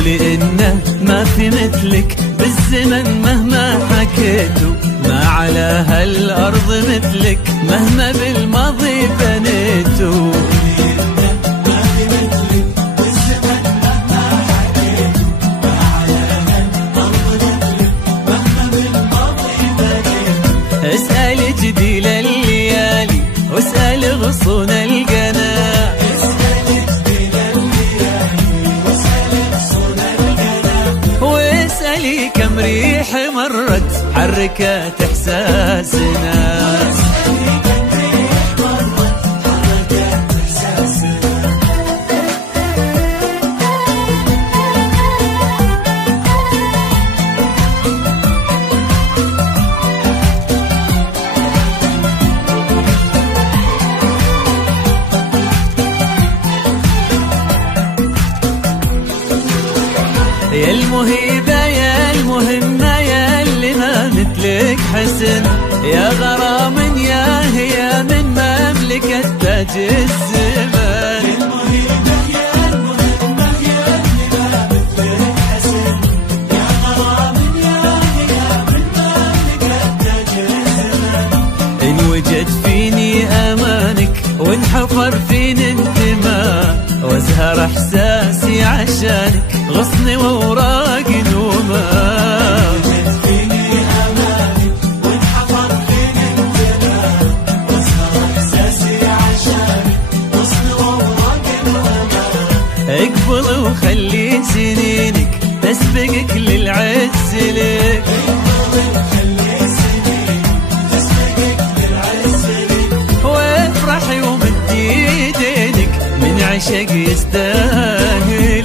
قولي إنه ما في مثلك بالزمن مهما حكيتوا، ما على هالأرض مثلك مهما بالماضي بنيتوا. اسأل جديل الليالي واسأل غصون القنا، واسألي كم ريح مرت حركت احساسنا. يا المهيبة يا المهمة يا اللي ما مثلك حسن، يا غرام يا هي من مملكة تاج الزمان. يا المهيبة يا المهمة يا اللي ما مثلك حسن، يا غرام يا هي من مملكة تاج الزمان. إن وجد فيني أمانك وانحفر فيني انتماء، وازهر احساسي عشانك غصن ووراق نومه. فيني امانك وانحفر فيني انتماء، وازهر احساسي عشانك غصن ووراق نومه. اقبل وخلي سنينك تسبقك للعز لك، اقبل وخلي سنينك تسبقك للعز لك، وافرحي ومدي يدينك من عشق يستاهل.